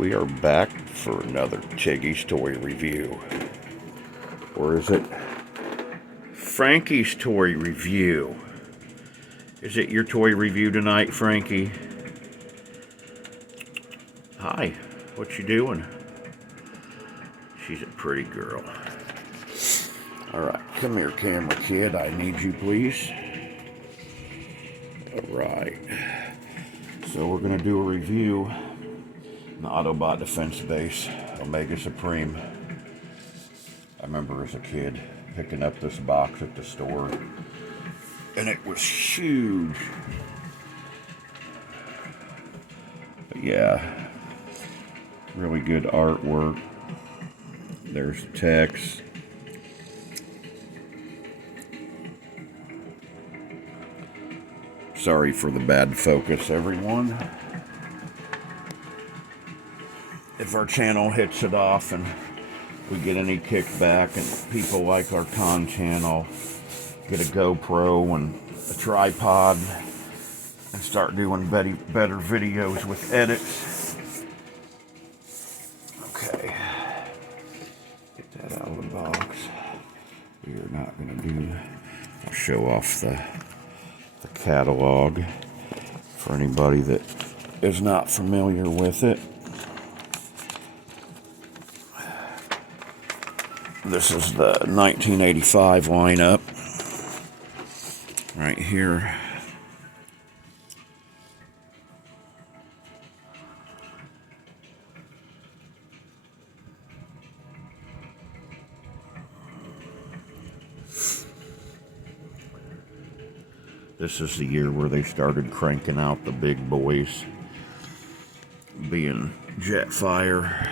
We are back for another Tiggy's Toy Review. Or is it Frankie's Toy Review? Is it your toy review tonight, Frankie? Hi, what you doing? She's a pretty girl. Alright, come here, camera kid. I need you, please. Alright. So we're going to do a review on the Autobot Defense Base, Omega Supreme. I remember as a kid picking up this box at the store, and it was huge. But yeah, really good artwork. There's text. Sorry for the bad focus, everyone. If our channel hits it off and we get any kickback and people like our content, I'll get a GoPro and a tripod and start doing better videos with edits. Okay. Get that out of the box. We are not going to do... I'll show off the catalog for anybody that is not familiar with it. This is the 1985 lineup right here. This is the year where they started cranking out the big boys, being Jetfire,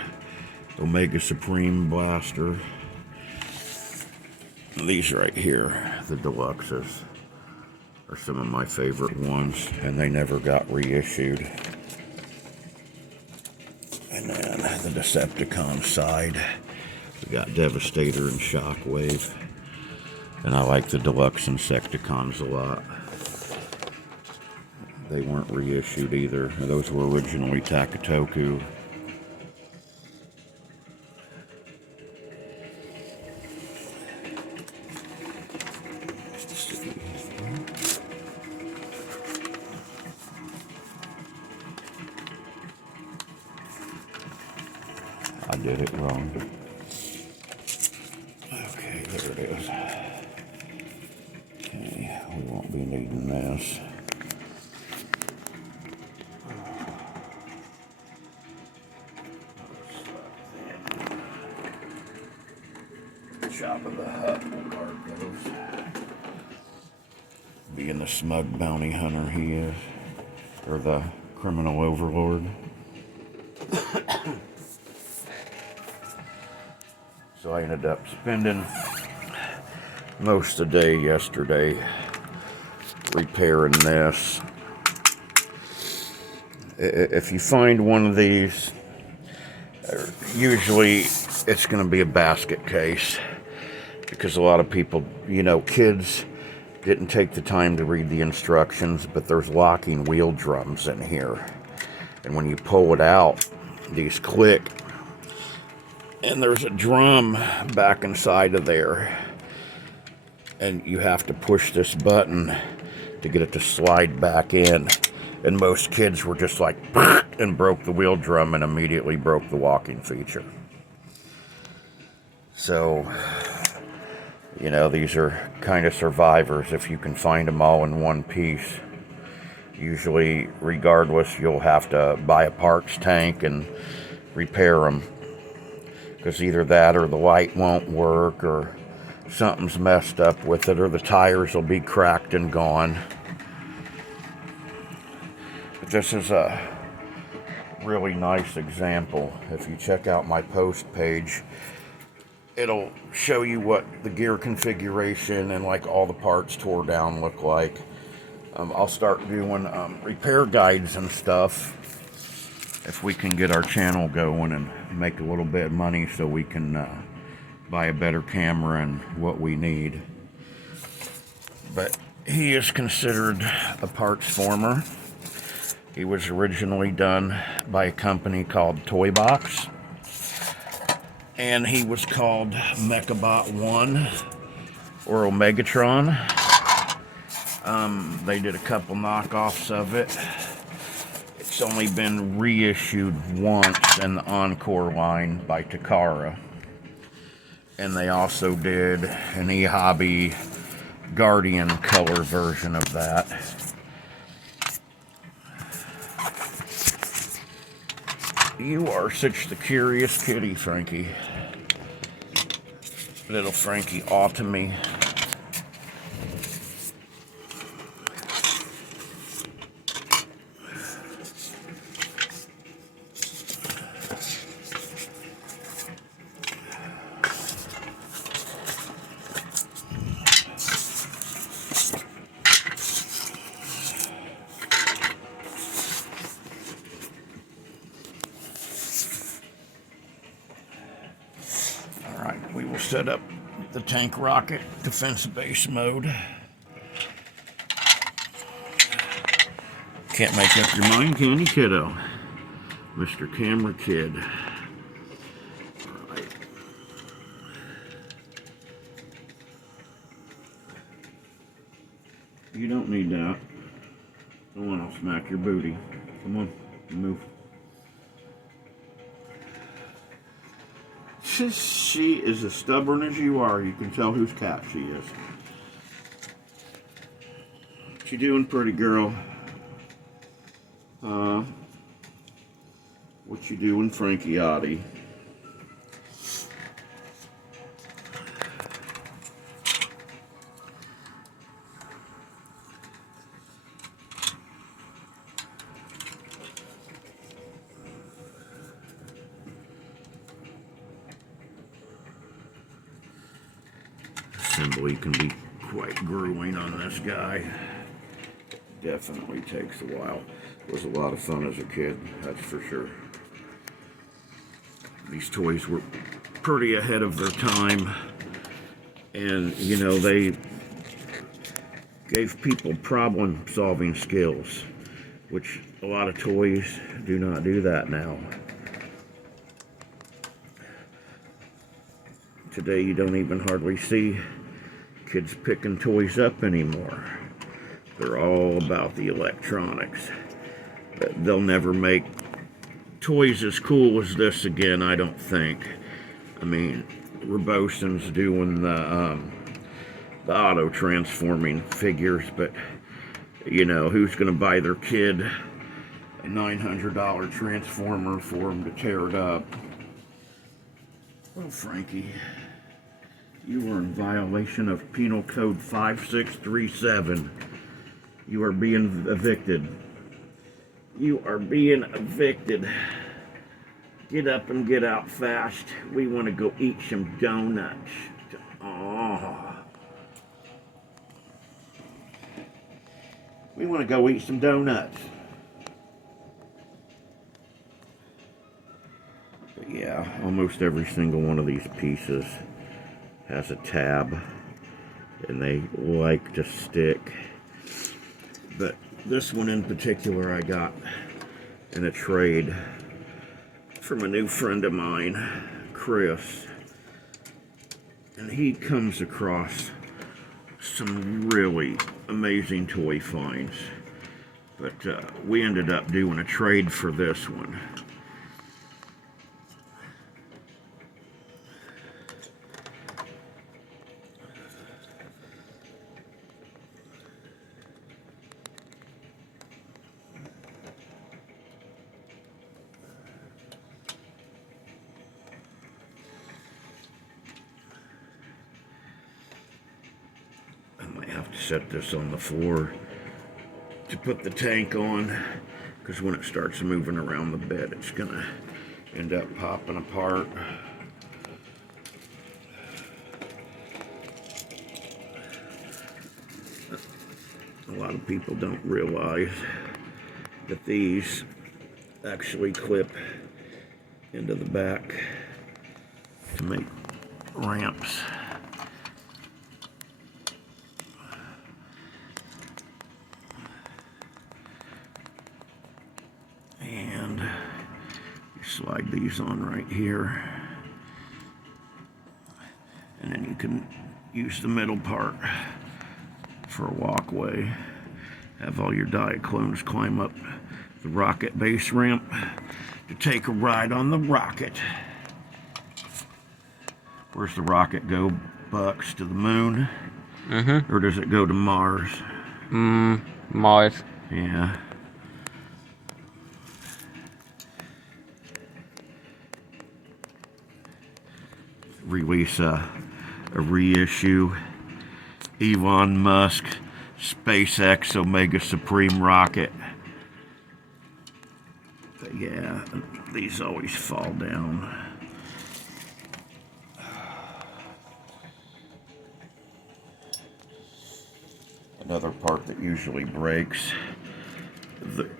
Omega Supreme Blaster. These right here, the deluxes, are some of my favorite ones, and they never got reissued. And then the Decepticon side, we got Devastator and Shockwave, and I like the deluxe Insecticons a lot. They weren't reissued either. Those were originally Takatoku. I did it wrong. Okay, there it is. Okay, we won't be needing this. Shop of the Hut, card goes. Being the smug bounty hunter he is, or the criminal overlord. So I ended up spending most of the day yesterday repairing this. If you find one of these, usually it's going to be a basket case, because a lot of people, kids didn't take the time to read the instructions, but there's locking wheel drums in here. And when you pull it out, these click. And there's a drum back inside of there. And you have to push this button to get it to slide back in. And most kids were just like, and broke the wheel drum and immediately broke the locking feature. So, these are kind of survivors if you can find them all in one piece. Usually, regardless, you'll have to buy a parts tank and repair them. Because either that or the light won't work, or something's messed up with it, or the tires will be cracked and gone. But this is a really nice example. If you check out my post page, it'll show you what the gear configuration and like all the parts tore down look like. I'll start doing repair guides and stuff if we can get our channel going and make a little bit of money so we can buy a better camera and what we need. But he is considered a parts former. He was originally done by a company called Toy Box, and he was called Mechabot 1 or Omegatron. They did a couple knockoffs of it. It's only been reissued once in the Encore line by Takara. And they also did an e-hobby Guardian color version of that. You are such the curious kitty, Frankie. Little Frankie ought to me. We will set up the tank rocket defense base mode. Can't make up your mind, can you, kiddo? Mr. Camera Kid. All right. You don't need that. Come on, I'll smack your booty. Come on, move. She is as stubborn as you are. You can tell whose cat she is. What you doing, pretty girl? What you doing, Frankie Oddie? Assembly can be quite grueling on this guy. Definitely takes a while. It was a lot of fun as a kid, that's for sure. These toys were pretty ahead of their time, and you know, they gave people problem-solving skills, which a lot of toys do not do that now. Today you don't even hardly see kids picking toys up anymore. They're all about the electronics. But they'll never make toys as cool as this again, I don't think. I mean, Roboson's doing the auto transforming figures, but you know, who's going to buy their kid a $900 transformer for them to tear it up? Well, Frankie, you are in violation of Penal Code 5637. You are being evicted. You are being evicted. Get up and get out fast. We want to go eat some donuts. Oh. We want to go eat some donuts. But yeah, almost every single one of these pieces has a tab, and they like to stick. But this one in particular I got in a trade from a new friend of mine, Chris. And he comes across some really amazing toy finds. But we ended up doing a trade for this one. Set this on the floor to put the tank on, because when it starts moving around the bed, it's gonna end up popping apart. A lot of people don't realize that these actually clip into the back to make ramps. Slide these on right here. And then you can use the middle part for a walkway. Have all your Diaclones climb up the rocket base ramp to take a ride on the rocket. Where's the rocket go, Bucks? To the moon? Mm-hmm. Or does it go to Mars? Mars. Yeah. Release a reissue. Elon Musk, SpaceX, Omega Supreme rocket. But yeah, these always fall down. Another part that usually breaks.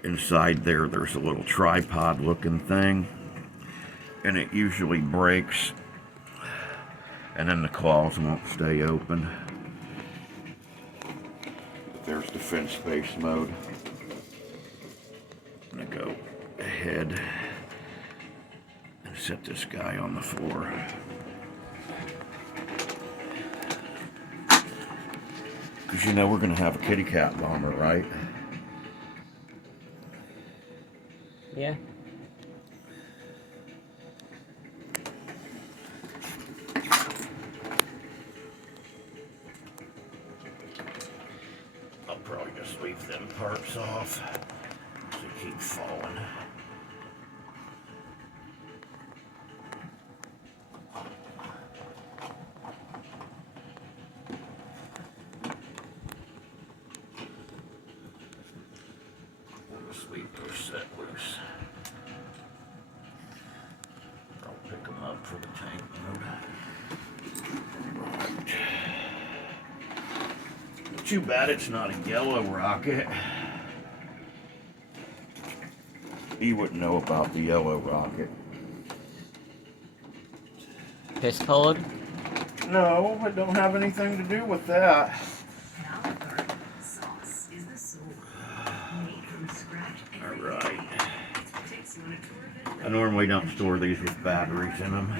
Inside there's a little tripod looking thing. And it usually breaks. And then the claws won't stay open. There's defense base mode. I'm gonna go ahead and set this guy on the floor. Because you know we're gonna have a kitty cat bomber, right? Yeah. I'll probably just leave them parts off so they keep falling. We'll just leave those set loose. I'll pick them up for the tank mode. Right. Too bad it's not a yellow rocket. You wouldn't know about the yellow rocket. Piss colored? No, it don't have anything to do with that. Alright. I normally don't store these with batteries in them,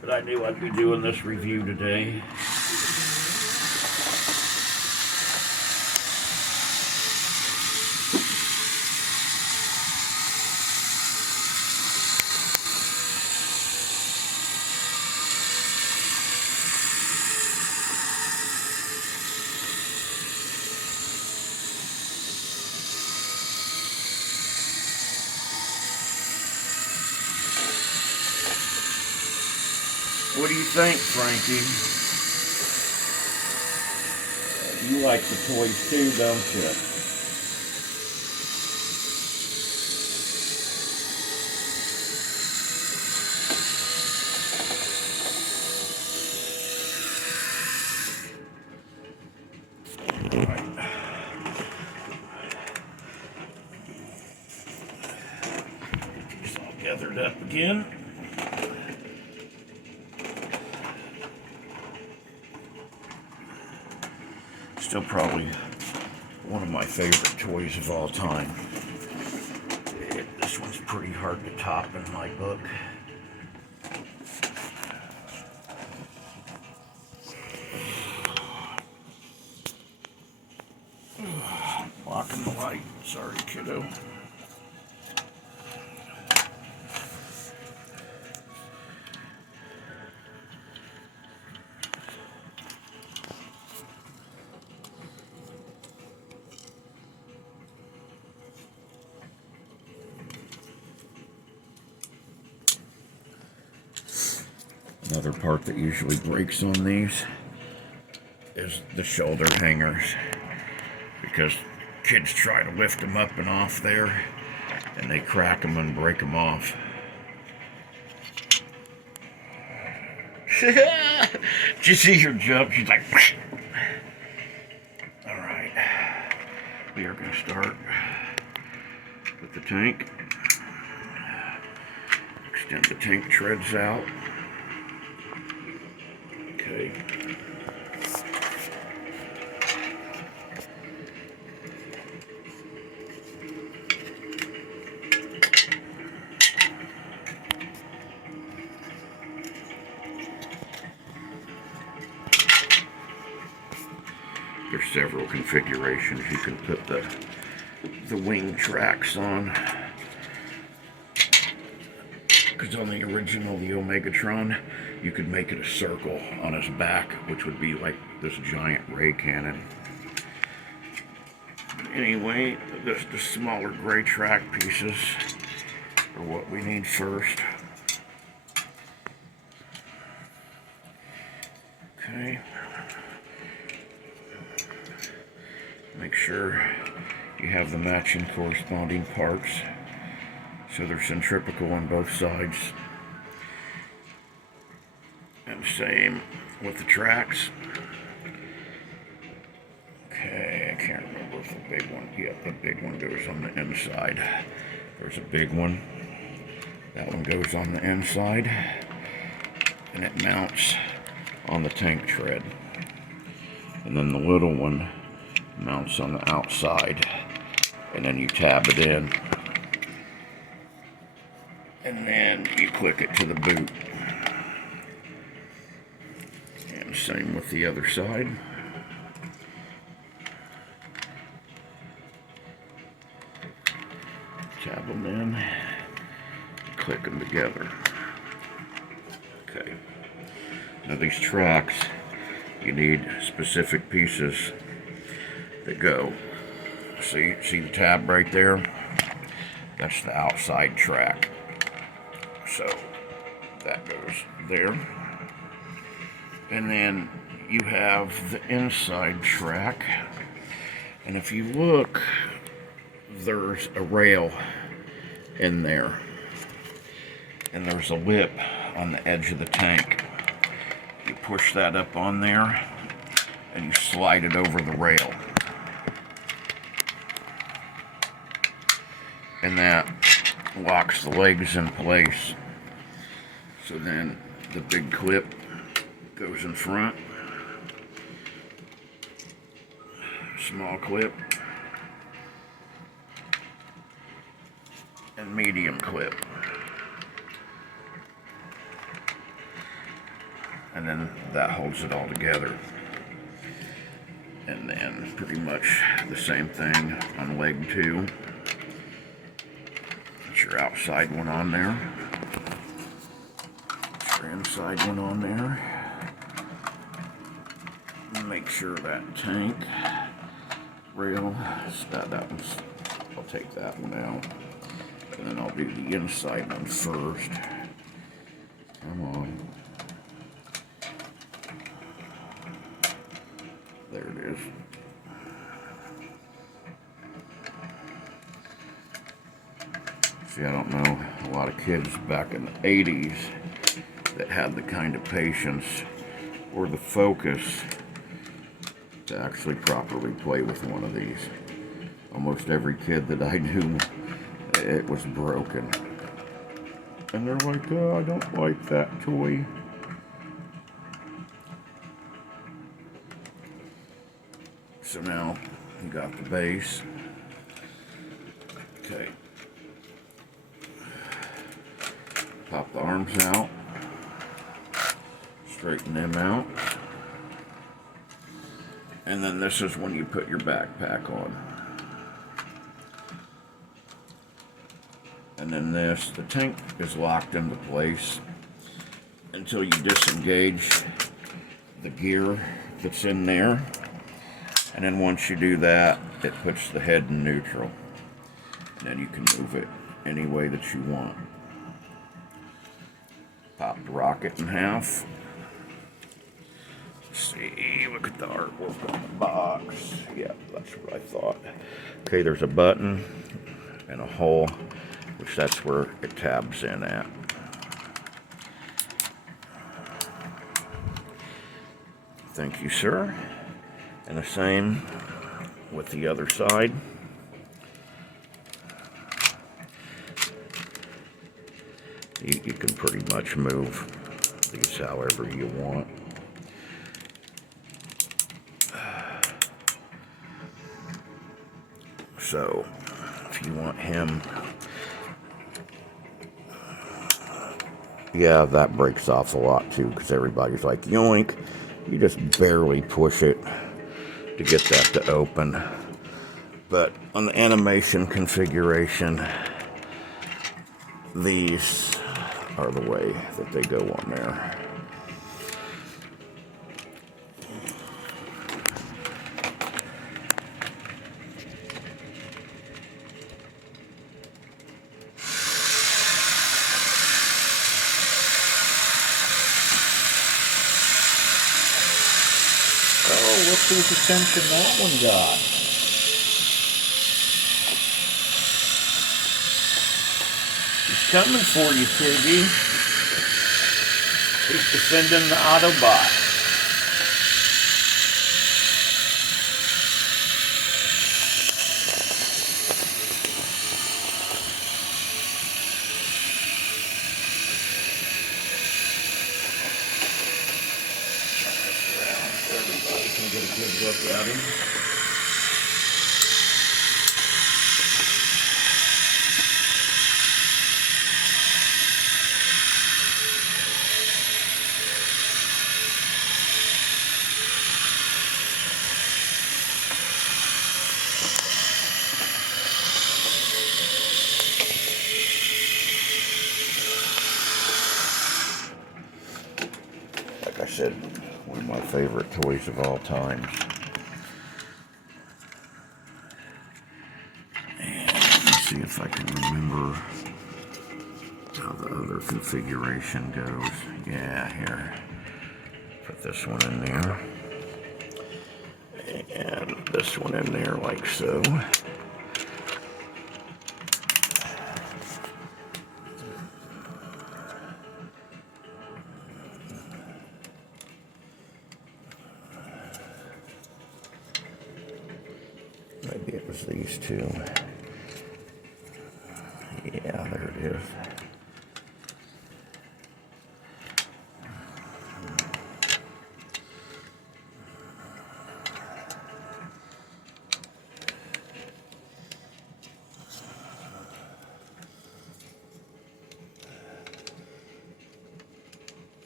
but I knew I'd be doing this review today. What do you think, Frankie? You like the toys too, don't you? Right. It's all gathered up again. Still probably one of my favorite toys of all time. This one's pretty hard to top in my book. Blocking the light. Sorry, kiddo. Another part that usually breaks on these is the shoulder hangers, because kids try to lift them up and off there and they crack them and break them off. Did you see her jump? She's like, alright, we are going to start with the tank. Extend the tank treads out. Okay. There's several configurations you can put the wing tracks on. Because on the original, the Omegatron, you could make it a circle on his back, which would be like this giant ray cannon. Anyway, the smaller gray track pieces are what we need first. Okay. Make sure you have the matching corresponding parts so they're centrifugal on both sides. And same with the tracks. Okay, I can't remember if the big one, yeah, the big one goes on the inside. There's a big one. That one goes on the inside and it mounts on the tank tread. And then the little one mounts on the outside, and then you tab it in, and then you click it to the boot. And same with the other side. Tab them in, click them together. Okay. Now these tracks, you need specific pieces that go. See the tab right there? That's the outside track. So that goes there. And then you have the inside track. And if you look, there's a rail in there. And there's a lip on the edge of the tank. You push that up on there and you slide it over the rail. And that locks the legs in place. So then the big clip goes in front, small clip, and medium clip. And then that holds it all together. And then pretty much the same thing on leg 2. Put your outside one on there. Put your inside one on there. Make sure that tank rail, that one's, I'll take that one out. And then I'll do the inside one first. Come on. There it is. See, I don't know a lot of kids back in the 80s that had the kind of patience or the focus to actually properly play with one of these. Almost every kid that I knew, it was broken. And they're like, oh, I don't like that toy. So now you got the base. Okay. Pop the arms out. Straighten them out. And then this is when you put your backpack on. And then this, the tank is locked into place until you disengage the gear that's in there. And then once you do that, it puts the head in neutral. And then you can move it any way that you want. Pop the rocket in half. See, look at the artwork on the box. Yeah, that's what I thought. Okay, there's a button and a hole, which that's where it tabs in at. Thank you, sir. And the same with the other side. You can pretty much move these however you want. So, if you want him, yeah, that breaks off a lot too, because everybody's like, yoink, you just barely push it. to get that to open. But on the animation configuration, these are the way that they go on there. Oh, look whose attention that one got. He's coming for you, Piggy. He's defending the Autobot. Everybody can get a good look at him. Like I said, one of my favorite toys of all time. And let's see if I can remember how the other configuration goes. Yeah, here. Put this one in there. And this one in there like so. Maybe it was these two. Yeah, there it is.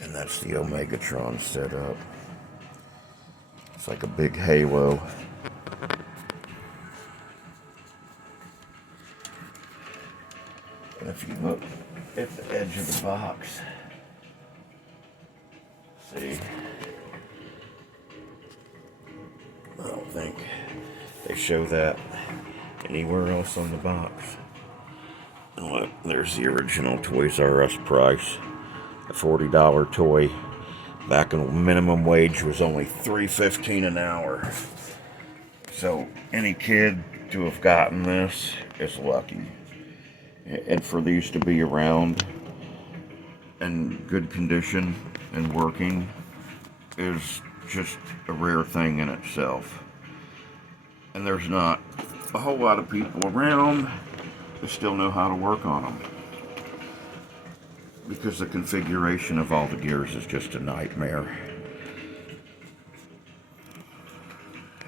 And that's the Omegatron setup. It's like a big halo. And if you look at the edge of the box, see, I don't think they show that anywhere else on the box. And look, there's the original Toys R Us price. A $40 toy. Back when minimum wage was only $3.15 an hour. So any kid to have gotten this is lucky. And for these to be around in good condition and working is just a rare thing in itself. And there's not a whole lot of people around that still know how to work on them, because the configuration of all the gears is just a nightmare.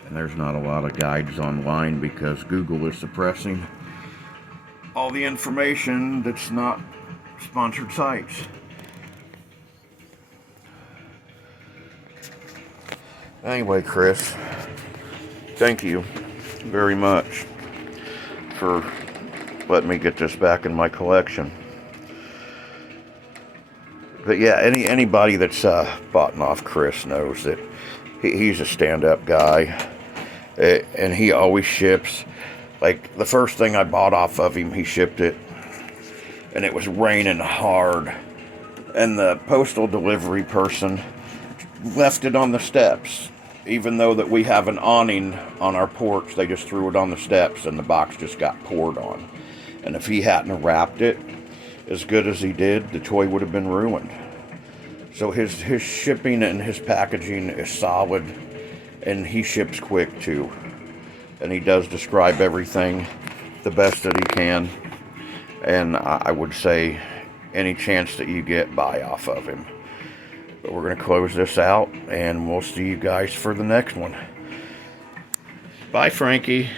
And there's not a lot of guides online because Google is suppressing all the information that's not sponsored sites. Anyway, Chris, thank you very much for letting me get this back in my collection. But yeah, anybody that's bought off Chris knows that he's a stand-up guy, and he always ships. Like the first thing I bought off of him, he shipped it, and it was raining hard, and the postal delivery person left it on the steps. Even though that we have an awning on our porch, they just threw it on the steps, and the box just got poured on. And if he hadn't wrapped it as good as he did, the toy would have been ruined. So his shipping and his packaging is solid, and he ships quick too. And he does describe everything the best that he can. And I would say any chance that you get, buy off of him. But we're going to close this out, and we'll see you guys for the next one. Bye, Frankie.